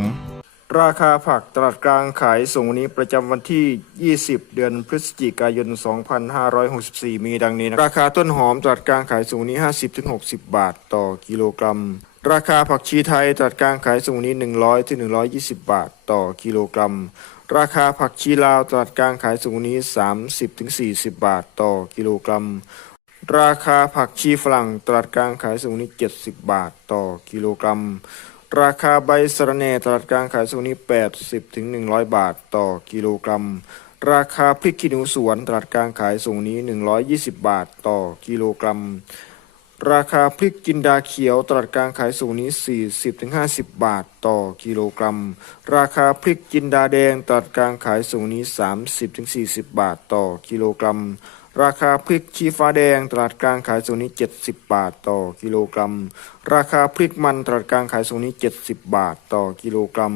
มราคาผักตลาดกลางขายส่งวันนี้ประจำวันที่ 20 เดือนพฤศจิกายน 2564 มีดังนี้นะราคาต้นหอมตลาดกลางขายส่งวันนี้ 50-60 บาทต่อกิโลกรัม ราคาผักชีไทยตลาดกลางขายส่งวันนี้ 100-120 บาทต่อกิโลกรัม ราคาผักชีลาวตลาดกลางขายส่งวันนี้ 30-40 บาทต่อกิโลกรัมราคาผักชีฝรั่งตลาดกลางขายส่งวันนี้ 70 บาทต่อกิโลกรัม ราคาใบสะระแหน่ตลาดกลางขายส่งวันนี้ 80ถึง100 บาทต่อกิโลกรัม ราคาพริกขี้หนูสวนตลาดกลางขายส่งนี้ 120 บาทต่อกิโลกรัม ราคาพริกจินดาเขียวตลาดกลางขายส่งนี้ 40-50 บาทต่อกิโลกรัม ราคาพริกจินดาแดงตลาดกลางขายส่งนี้ 30-40 บาทต่อกิโลกรัม ราคาพริกชี้ฟ้าแดงตลาดกลางขายส่งนี้ 70 บาทต่อกิโลกรัม ราคาพริกมันตลาดกลางขายส่งนี้ 70 บาทต่อกิโลกรัม